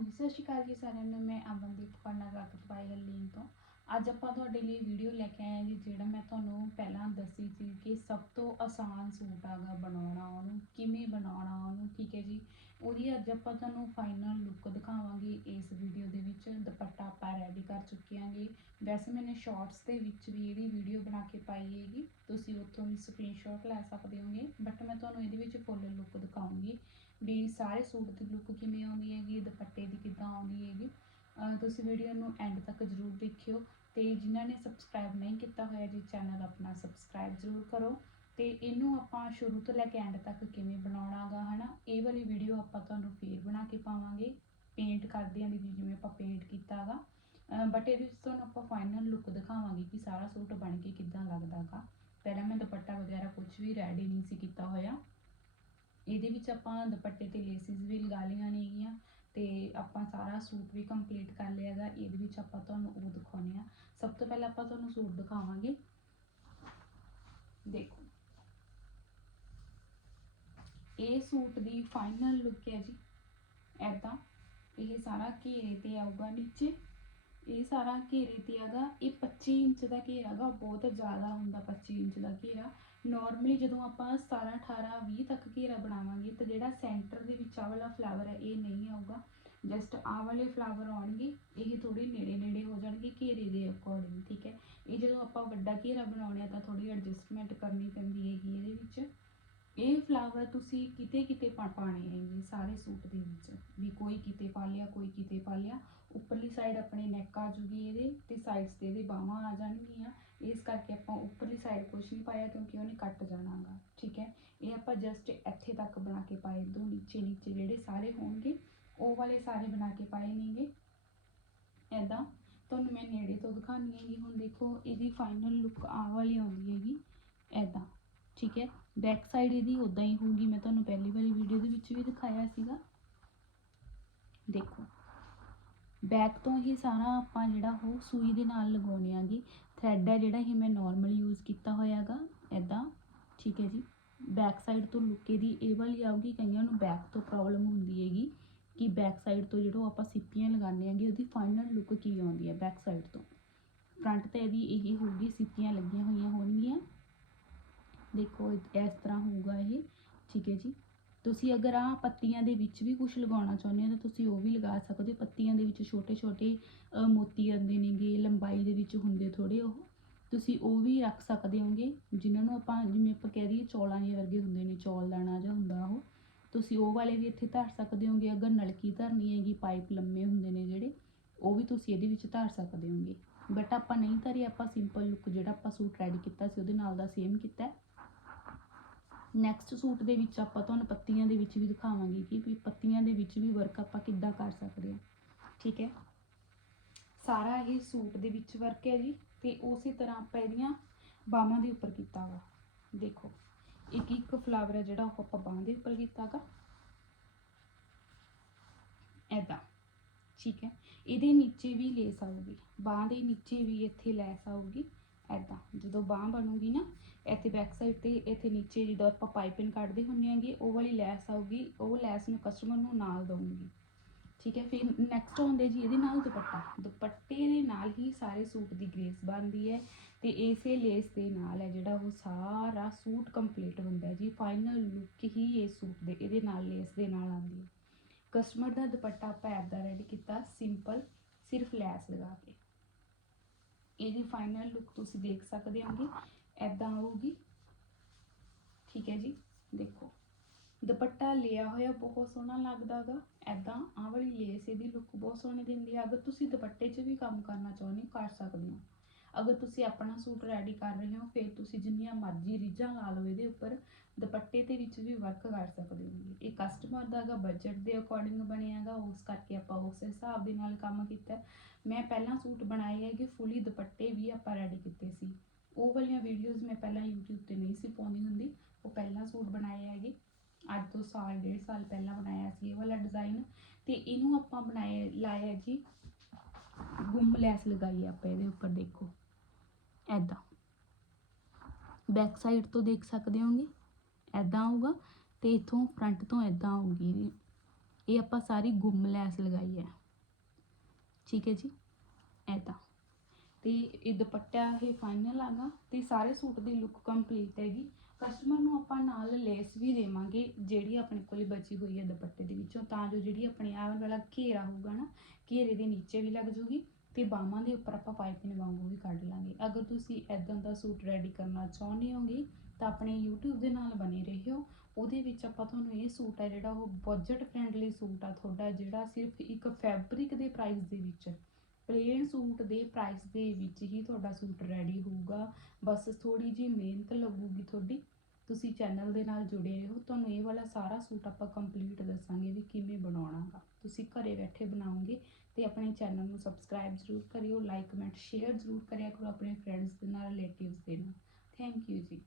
ਹਾਂਜੀ, ਸਤਿ ਸ਼੍ਰੀ ਅਕਾਲ ਜੀ ਸਾਰਿਆਂ ਨੂੰ, ਮੈਂ ਅਮਨਦੀਪ ਕੌਰ ਰਾਕਤ ਬਾਈ ਹਲੀਨ ਤੋਂ। ਅੱਜ ਆਪਾਂ ਤੁਹਾਡੇ ਲਈ ਵੀਡੀਓ ਲੈ ਕੇ ਆਏ ਹਾਂ ਜੀ, ਜਿਹੜਾ ਮੈਂ ਤੁਹਾਨੂੰ ਪਹਿਲਾਂ ਦੱਸੀ ਸੀ ਕਿ ਸਭ ਤੋਂ ਆਸਾਨ ਸੂਟ ਆਗਾ ਬਣਾਉਣਾ, ਉਹਨੂੰ ਕਿਵੇਂ ਬਣਾਉਣਾ, ਉਹਨੂੰ ਠੀਕ ਹੈ ਜੀ। ਉਹਦੀ ਅੱਜ ਆਪਾਂ ਤੁਹਾਨੂੰ ਫਾਈਨਲ ਲੁੱਕ ਦਿਖਾਵਾਂਗੇ, ਇਸ ਵੀਡੀਓ ਦੇ ਵਿੱਚ ਦੁਪੱਟਾ ਆਪਾਂ ਰੈਡੀ ਕਰ ਚੁੱਕੇ ਹਾਂਗੇ। ਵੈਸੇ ਮੈਨੇ ਸ਼ਾਰਟਸ ਦੇ ਵਿੱਚ ਵੀ ਇਹਦੀ ਵੀਡੀਓ ਬਣਾ ਕੇ ਪਾਈ ਹੈਗੀ, ਤੁਸੀਂ ਉੱਥੋਂ ਵੀ ਸਕਰੀਨਸ਼ਾਟ ਲੈ ਸਕਦੇ ਹੋਗੇ ਬਟ ਮੈਂ ਤੁਹਾਨੂੰ ਇਹਦੇ ਵਿੱਚ ਫੁੱਲ ਲੁੱਕ ਦਿਖਾਉਂਗੀ। ਵੀ ਸਾਰੇ ਸੂਟ ਦੀ ਲੁੱਕ ਕਿਵੇਂ ਆਉਂਦੀ ਹੈਗੀ, ਦੁਪੱਟੇ ਦੀ ਕਿੱਦਾਂ ਆਉਂਦੀ ਹੈਗੀ ਤੁਸੀਂ ਵੀਡੀਓ ਨੂੰ ਐਂਡ ਤੱਕ ਜ਼ਰੂਰ ਦੇਖਿਓ ਤੇ ਜਿਨ੍ਹਾਂ ਨੇ ਸਬਸਕ੍ਰਾਈਬ ਨਹੀਂ ਕੀਤਾ ਹੋਇਆ ਜੀ ਚੈਨਲ ਆਪਣਾ ਸਬਸਕ੍ਰਾਈਬ ਜ਼ਰੂਰ ਕਰੋ ਤੇ ਇਹਨੂੰ ਆਪਾਂ ਸ਼ੁਰੂ ਤੋਂ ਲੈ ਕੇ ਐਂਡ ਤੱਕ ਕਿਵੇਂ ਬਣਾਉਣਾਗਾ, ਹਨਾ, ਇਹ ਵਾਲੀ ਵੀਡੀਓ ਆਪਾਂ ਤੁਹਾਨੂੰ ਫੇਰ ਬਣਾ ਕੇ ਪਾਵਾਂਗੇ ਪੇਂਟ ਕਰਦੇ ਆਂ ਦੀ ਜਿਵੇਂ ਆਪਾਂ ਪੇਂਟ ਕੀਤਾਗਾ ਬਟ ਇਹਦੇ ਵਿੱਚ ਤੁਹਾਨੂੰ ਆਪਾਂ ਫਾਈਨਲ ਲੁੱਕ ਦਿਖਾਵਾਂਗੇ ਕਿ ਸਾਰਾ ਸੂਟ ਬਣ ਕੇ ਕਿੱਦਾਂ ਲੱਗਦਾਗਾ। ਪਹਿਲਾਂ ਮੈਂ ਦੁਪੱਟਾ ਵਗੈਰਾ ਕੁਝ ਵੀ ਰੈਡੀ ਨਹੀਂ ਸੀ ਕੀਤਾ ਹੋਇਆ। ਇਹਦੇ ਵਿੱਚ ਆਪਾਂ ਦੁਪੱਟੇ ਤੇ ਲੇਸਿਸ ਵੀ ਲਗਾ ਲਈਆਂ ਨੇਗੀਆਂ ਤੇ ਆਪਾਂ ਸਾਰਾ ਸੂਟ ਵੀ ਕੰਪਲੀਟ ਕਰ ਲਿਆ ਇਹਦੇ ਵਿੱਚ ਆਪਾਂ ਤੁਹਾਨੂੰ ਉਹ ਦਿਖਾਉਣੇ ਆ ਸਭ ਤੋਂ ਪਹਿਲਾਂ ਆਪਾਂ ਤੁਹਾਨੂੰ ਸੂਟ ਦਿਖਾਵਾਂਗੇ। ਦੇਖੋ। ਇਹ ਸੂਟ ਦੀ ਫਾਈਨਲ ਲੁੱਕ ਹੈ ਜੀ। ਐਦਾਂ ਇਹ ਸਾਰਾ ਘੇਰੇ ਤੇ ਆਊਗਾ ਨੀਚੇ। ਇਹ ਸਾਰਾ ਘੇਰੇ ਤੇ ਹੈਗਾ ਇਹ 25 ਇੰਚ ਦਾ ਘੇਰਾ ਹੈਗਾ ਬਹੁਤ ਜ਼ਿਆਦਾ ਹੁੰਦਾ 25 ਇੰਚ ਦਾ ਘੇਰਾ। ਨਾਰਮਲੀ ਜਦੋਂ ਆਪਾਂ 17 18 20 ਤੱਕ ਘੇਰਾ ਬਣਾਵਾਂਗੇ ਤਾਂ ਜਿਹੜਾ ਸੈਂਟਰ ਦੇ ਵਿੱਚ ਆ ਵਾਲਾ ਫਲਾਵਰ ਹੈ, ਇਹ ਨਹੀਂ ਆਊਗਾ। ਜਸਟ ਆ ਵਾਲੇ ਫਲਾਵਰ ਆਉਣਗੇ, ਇਹ ਥੋੜੇ ਨੇੜੇ ਨੇੜੇ ਹੋ ਜਾਣਗੇ ਘੇਰੇ ਦੇ ਅਕੋਰਡਿੰਗ ਠੀਕ ਹੈ। ਇਹ ਜਦੋਂ ਆਪਾਂ ਵੱਡਾ ਘੇਰਾ ਬਣਾਉਣੇ ਆ ਤਾਂ ਥੋੜੀ ਐਡਜਸਟਮੈਂਟ ਕਰਨੀ ਪੈਂਦੀ ਹੈਗੀ ਇਹਦੇ ਵਿੱਚ। ਇਹ ਫਲਾਵਰ ਤੁਸੀਂ ਕਿਤੇ ਕਿਤੇ ਪਾ ਪਾਣੇ ਹੈਗੇ ਸਾਰੇ ਸੂਟ ਦੇ ਵਿੱਚ। ਵੀ ਕੋਈ ਕਿਤੇ ਪਾ ਲਿਆ, ਕੋਈ ਕਿਤੇ ਪਾ ਲਿਆ। ਉੱਪਰਲੀ ਸਾਈਡ ਆਪਣੇ ਨੈਕ ਆ ਜੂਗੀ ਇਹਦੇ ਤੇ ਸਾਈਡਸ ਤੇ ਇਹਦੇ ਬਾਹਾਂ ਆ ਜਾਣਗੀਆਂ। ਇਸ ਕਰਕੇ ਆਪਾਂ ਉੱਪਰਲੀ ਸਾਈਡ ਕੁਝ ਨਹੀਂ ਪਾਇਆ ਕਿਉਂਕਿ ਉਹਨੇ ਕੱਟ ਜਾਣਾਗਾ, ਠੀਕ ਹੈ? ਇਹ ਆਪਾਂ ਜਸਟ ਇੱਥੇ ਤੱਕ ਬਣਾ ਕੇ ਪਾਏ, ਦੋ ਨੀਚੇ ਨੀਚੇ ਜਿਹੜੇ ਸਾਰੇ ਹੋਣਗੇ, ਉਹ ਵਾਲੇ ਸਾਰੇ ਬਣਾ ਕੇ ਪਾਏ ਨੇਗੇ। ਐਦਾਂ ਤੁਹਾਨੂੰ ਮੈਂ ਨੇੜੇ ਤੋਂ ਦਿਖਾਣੀ ਹੈਗੀ ਹੁਣ ਦੇਖੋ ਇਹਦੀ ਫਾਈਨਲ ਲੁੱਕ ਆ ਵਾਲੀ ਆਉਂਦੀ ਹੈਗੀ ਐਦਾਂ ਠੀਕ ਹੈ? ਬੈਕ ਸਾਈਡ ਇਹਦੀ ਉਦਾਂ ਹੀ ਹੋਊਗੀ। ਮੈਂ ਤੁਹਾਨੂੰ ਪਹਿਲੀ ਵਾਲੀ ਵੀਡੀਓ ਦੇ ਵਿੱਚ ਵੀ ਦਿਖਾਇਆ ਸੀਗਾ। ਦੇਖੋ। ਬੈਕ ਤੋਂ ਹੀ ਸਾਰਾ ਆਪਾਂ ਜਿਹੜਾ ਉਹ ਸੂਈ ਦੇ ਨਾਲ ਲਗਾਉਣੇ ਆਂਗੇ। ਥ੍ਰੈਡ ਹੈ ਜਿਹੜਾ ਇਹ ਮੈਂ ਨਾਰਮਲ ਯੂਜ਼ ਕੀਤਾ ਹੋਇਆਗਾ ਐਦਾਂ ਠੀਕ ਹੈ ਜੀ। ਬੈਕ ਸਾਈਡ ਤੋਂ ਲੁੱਕੇ ਦੀ ਇਹ ਵਾਲੀ ਆਊਗੀ। ਕਈਆਂ ਨੂੰ ਬੈਕ ਤੋਂ ਪ੍ਰੋਬਲਮ ਹੁੰਦੀ ਹੈਗੀ ਕਿ ਬੈਕ ਸਾਈਡ ਤੋਂ ਜਦੋਂ ਆਪਾਂ ਸਿੱਪੀਆਂ ਲਗਾਉਂਦੇ ਆਂਗੇ, ਉਹਦੀ ਫਾਈਨਲ ਲੁੱਕ ਕੀ ਆਉਂਦੀ ਹੈ ਬੈਕ ਸਾਈਡ ਤੋਂ। ਫਰੰਟ ਤੇ ਇਹਦੀ ਇਹ ਹੋਊਗੀ, ਸਿੱਪੀਆਂ ਲੱਗੀਆਂ ਹੋਈਆਂ ਹੋਣਗੀਆਂ। ਦੇਖੋ, ਇਸ ਤਰ੍ਹਾਂ ਹੋਊਗਾ ਇਹ। ਠੀਕ ਹੈ ਜੀ। ਤੁਸੀਂ ਅਗਰ ਆ ਪੱਤੀਆਂ ਦੇ ਵਿੱਚ ਵੀ ਕੁਝ ਲਗਾਉਣਾ ਚਾਹੁੰਦੇ ਹੋ, ਤਾਂ ਤੁਸੀਂ ਉਹ ਵੀ ਲਗਾ ਸਕਦੇ ਹੋ। ਪੱਤੀਆਂ ਦੇ ਵਿੱਚ ਛੋਟੇ ਛੋਟੇ ਮੋਤੀ ਆਉਂਦੇ ਨੇਗੇ, ਲੰਬਾਈ ਦੇ ਵਿੱਚ ਹੁੰਦੇ ਥੋੜੇ ਉਹ। ਤੁਸੀਂ ਉਹ ਵੀ ਰੱਖ ਸਕਦੇ ਹੋਗੇ, ਜਿਨ੍ਹਾਂ ਨੂੰ ਆਪਾਂ, ਜਿਵੇਂ ਆਪਾਂ ਕਹਿ ਦਈਏ ਚੌਲਾਂ ਦੇ ਵਰਗੇ ਹੁੰਦੇ ਨੇ, ਚੌਲ ਦਾਣਾ ਜਾਂ ਹੁੰਦਾ ਉਹ। ਤੁਸੀਂ ਉਹ ਵਾਲੇ ਵੀ ਇੱਥੇ ਧਰ ਸਕਦੇ ਹੋਗੇ। ਅਗਰ ਨਲਕੀ ਧਰਨੀ ਹੈਗੀ, ਪਾਈਪ ਲੰਮੇ ਹੁੰਦੇ ਨੇ ਜਿਹੜੇ, ਉਹ ਵੀ ਤੁਸੀਂ ਇਹਦੇ ਵਿੱਚ ਧਰ ਸਕਦੇ ਹੋਗੇ। ਬਟ ਆਪਾਂ ਨਹੀਂ ਧਰੀ, ਆਪਾਂ ਸਿੰਪਲ ਲੁੱਕ ਜਿਹੜਾ ਆਪਾਂ ਸੂਟ ਰੈਡੀ ਕੀਤਾ ਸੀ, ਉਹਦੇ ਨਾਲ ਦਾ ਸੇਮ ਕੀਤਾ। ਨੈਕਸਟ ਸੂਟ ਦੇ ਵਿੱਚ ਆਪਾਂ ਤੁਹਾਨੂੰ ਪੱਤੀਆਂ ਦੇ ਵਿੱਚ ਵੀ ਦਿਖਾਵਾਂਗੇ ਕਿ ਵੀ ਪੱਤੀਆਂ ਦੇ ਵਿੱਚ ਵੀ ਵਰਕ ਆਪਾਂ ਕਿੱਦਾਂ ਕਰ ਸਕਦੇ ਹਾਂ। ਠੀਕ ਹੈ? ਸਾਰਾ ਇਹ ਸੂਟ ਦੇ ਵਿੱਚ ਵਰਕ ਹੈ ਜੀ ਤੇ ਉਸੇ ਤਰ੍ਹਾਂ ਆਪਾਂ ਇਹਦੀਆਂ ਬਾਹਾਂ ਦੇ ਉੱਪਰ ਕੀਤਾ ਵਾ। ਦੇਖੋ, ਇੱਕ ਇੱਕ ਫਲਾਵਰ ਹੈ ਜਿਹੜਾ ਉਹ ਆਪਾਂ ਬਾਹਾਂ ਦੇ ਉੱਪਰ ਕੀਤਾਗਾ ਐਦਾਂ ਠੀਕ ਹੈ? ਇਹਦੇ ਨੀਚੇ ਵੀ ਲੇਸ ਆਊਗੀ ਬਾਹਾਂ ਦੇ ਨੀਚੇ ਵੀ ਇੱਥੇ ਲੈਸ ਆਊਗੀ ਐਦਾਂ ਜਦੋਂ ਬਾਹ ਬਣੂਗੀ ਨਾ, ਇੱਥੇ ਬੈਕ ਸਾਈਡ ਤੇ, ਇੱਥੇ ਨੀਚੇ ਜਦੋਂ ਆਪਾਂ ਪਾਈਪਿੰਗ ਕੱਢਦੇ ਹੁੰਨੇ ਆਂਗੇ ਉਹ ਵਾਲੀ ਲੈਸ ਆਊਗੀ, ਉਹ ਲੈਸ ਨੂੰ ਕਸਟਮਰ ਨੂੰ ਨਾਲ ਦਊਂਗੀ। ਠੀਕ ਹੈ, ਫਿਰ ਨੈਕਸਟ ਆਉਂਦੇ ਜੀ ਇਹਦੇ ਨਾਲ ਦੁਪੱਟਾ। ਦੁਪੱਟੇ ਦੇ ਨਾਲ ਹੀ ਸਾਰੇ ਸੂਟ ਦੀ ਗ੍ਰੇਸ ਬਣਦੀ ਹੈ ਤੇ ਇਸੇ ਲੇਸ ਦੇ ਨਾਲ ਹੈ ਜਿਹੜਾ ਉਹ ਸਾਰਾ ਸੂਟ ਕੰਪਲੀਟ ਹੁੰਦਾ ਹੈ ਜੀ। ਫਾਈਨਲ ਲੁੱਕ ਹੀ ਇਹ ਸੂਟ ਦੇ, ਇਹਦੇ ਨਾਲ ਲੇਸ ਦੇ ਨਾਲ ਆਉਂਦੀ ਹੈ। ਕਸਟਮਰ ਦਾ ਦੁਪੱਟਾ ਆਪਾਂ ਐਦਾਂ ਰੈਡੀ ਕੀਤਾ ਸਿੰਪਲ ਸਿਰਫ ਲੈਸ ਲਗਾ ਕੇ। ਇਹਦੀ ਫਾਈਨਲ ਲੁੱਕ ਤੁਸੀਂ ਦੇਖ ਸਕਦੇ ਹੋਗੇ ਐਦਾਂ ਆਊਗੀ ਠੀਕ ਹੈ ਜੀ, ਦੇਖੋ। ਦੁਪੱਟਾ ਲਿਆ ਹੋਇਆ ਬਹੁਤ ਸੋਹਣਾ ਲੱਗਦਾਗਾ ਐਦਾਂ ਆਹ ਵਾਲੀ ਲੇਸ ਇਹਦੀ ਲੁੱਕ ਬਹੁਤ ਸੋਹਣੀ ਦਿੰਦੀ ਹੈ ਅਗਰ ਤੁਸੀਂ ਦੁਪੱਟੇ 'ਚ ਵੀ ਕੰਮ ਕਰਨਾ ਚਾਹੁੰਦੇ ਹੋ, ਕਰ ਸਕਦੇ ਹੋ। ਅਗਰ ਤੁਸੀਂ ਆਪਣਾ ਸੂਟ ਰੈਡੀ ਕਰ ਰਹੇ ਹੋ, ਫਿਰ ਤੁਸੀਂ ਜਿੰਨੀਆਂ ਮਰਜ਼ੀ ਰੀਝਾਂ ਲਾ ਲਓ ਇਹਦੇ ਉੱਪਰ। ਦੁਪੱਟੇ ਦੇ ਵਿੱਚ ਵੀ ਵਰਕ ਕਰ ਸਕਦੇ ਹੋ ਇਹ ਕਸਟਮਰ ਦਾ ਹੈਗਾ ਬਜਟ ਦੇ ਅਕੋਰਡਿੰਗ ਬਣਿਆਗਾ, ਉਸ ਕਰਕੇ ਆਪਾਂ ਉਸ ਹਿਸਾਬ ਦੇ ਨਾਲ ਕੰਮ ਕੀਤਾ। ਮੈਂ ਪਹਿਲਾਂ ਸੂਟ ਬਣਾਏ ਹੈਗੇ, ਫੁੱਲੀ ਦੁਪੱਟੇ ਵੀ ਆਪਾਂ ਰੈਡੀ ਕੀਤੇ ਸੀ। ਉਹ ਵਾਲੀਆਂ ਵੀਡੀਓਜ਼ ਮੈਂ ਪਹਿਲਾਂ YouTube ਤੇ ਨਹੀਂ ਸੀ ਪਾਉਂਦੀ ਹੁੰਦੀ। ਉਹ ਪਹਿਲਾਂ ਸੂਟ ਬਣਾਏ ਹੈਗੇ। ਅੱਜ ਤੋਂ ਸਾਲ, ਡੇਢ ਸਾਲ ਪਹਿਲਾਂ ਬਣਾਇਆ ਸੀ ਇਹ ਵਾਲਾ ਡਿਜ਼ਾਈਨ ਤੇ ਇਹਨੂੰ ਆਪਾਂ ਬਣਾਏ, ਲਾਇਆ ਜੀ ਗੁੰਮ ਲੈਸ ਲਗਾਈ ਆਪਾਂ ਇਹਦੇ ਉੱਪਰ ਦੇਖੋ। ਐਦਾਂ ਬੈਕ ਸਾਈਡ ਤੋਂ ਦੇਖ ਸਕਦੇ ਹੋਗੇ? ਐਦਾਂ ਆਊਗਾ ਤੇ ਇਥੋਂ ਫਰੰਟ ਤੋਂ ਐਦਾਂ ਆਊਗੀ। ਇਹਦੀ ਇਹ ਆਪਾਂ ਸਾਰੀ ਗੁੰਮ ਲੈਸ ਲਗਾਈ ਹੈ। ਠੀਕ ਹੈ ਜੀ? ਐਦਾਂ ਤੇ ਇਹ ਦੁਪੱਟਾ ਇਹ ਫਾਈਨਲ ਆਗਾ ਤੇ ਸਾਰੇ ਸੂਟ ਦੀ ਲੁੱਕ ਕੰਪਲੀਟ ਹੈਗੀ। ਕਸਟਮਰ ਨੂੰ ਆਪਾਂ ਨਾਲ ਲੈਸ ਵੀ ਦੇਵਾਂਗੇ ਜਿਹੜੀ ਆਪਣੇ ਕੋਲ ਬਚੀ ਹੋਈ ਹੈ ਦੁਪੱਟੇ ਦੇ ਵਿੱਚੋਂ। ਤਾਂ ਜੋ ਜਿਹੜੀ ਆਪਣੇ ਆਹ ਵਾਲਾ ਘੇਰਾ ਹੋਊਗਾ ਨਾ, ਘੇਰੇ ਦੇ ਨੀਚੇ ਵੀ ਲੱਗ ਜੂਗੀ ਤੇ ਬਾਹਾਂ ਦੇ ਉੱਪਰ ਆਪਾਂ ਪਾਈਪਿੰਗ ਵਾਂਗੂ ਵੀ ਕੱਢ ਲਾਂਗੇ। ਅਗਰ ਤੁਸੀਂ ਐਦਾਂ ਦਾ ਸੂਟ ਰੈਡੀ ਕਰਨਾ ਚਾਹੁੰਦੇ ਹੋਗੇ ਤਾਂ ਆਪਣੇ YouTube ਦੇ ਨਾਲ ਬਣੇ ਰਹਿਓ। ਉਹਦੇ ਵਿੱਚ ਆਪਾਂ ਤੁਹਾਨੂੰ ਇਹ ਸੂਟ ਹੈ ਜਿਹੜਾ ਉਹ ਬਜਟ ਫ੍ਰੈਂਡਲੀ ਸੂਟ ਆ ਤੁਹਾਡਾ, ਜਿਹੜਾ ਸਿਰਫ ਇੱਕ ਫੈਬਰਿਕ ਦੇ ਪ੍ਰਾਈਸ ਦੇ ਵਿੱਚ ਪਲੇਨ ਸੂਟ ਦੇ ਪ੍ਰਾਈਸ ਦੇ ਵਿੱਚ ਹੀ ਤੁਹਾਡਾ ਸੂਟ ਰੈਡੀ ਹੋਊਗਾ। ਬਸ ਥੋੜੀ ਜਿਹੀ ਮਿਹਨਤ ਲੱਗੂਗੀ ਤੁਹਾਡੀ। ਤੁਸੀਂ ਚੈਨਲ ਦੇ ਨਾਲ ਜੁੜੇ ਰਹੋ। ਤੁਹਾਨੂੰ ਇਹ ਵਾਲਾ ਸਾਰਾ ਸੂਟ ਆਪਾਂ ਕੰਪਲੀਟ ਦੱਸਾਂਗੇ ਵੀ ਕਿਵੇਂ ਬਣਾਉਣਾਗਾ। ਤੁਸੀਂ ਘਰੇ ਬੈਠੇ ਬਣਾਓਗੇ ਤੇ ਆਪਣੇ ਚੈਨਲ ਨੂੰ ਸਬਸਕ੍ਰਾਈਬ ਜ਼ਰੂਰ ਕਰਿਓ ਲਾਈਕ ਕਮੈਂਟ ਸ਼ੇਅਰ ਜ਼ਰੂਰ ਕਰਿਆ ਕਰੋ ਆਪਣੇ ਫਰੈਂਡਸ ਦੇ ਨਾਲ ਰਿਲੇਟਿਵਸ ਦੇ ਨਾਲ। ਥੈਂਕ ਯੂ ਜੀ।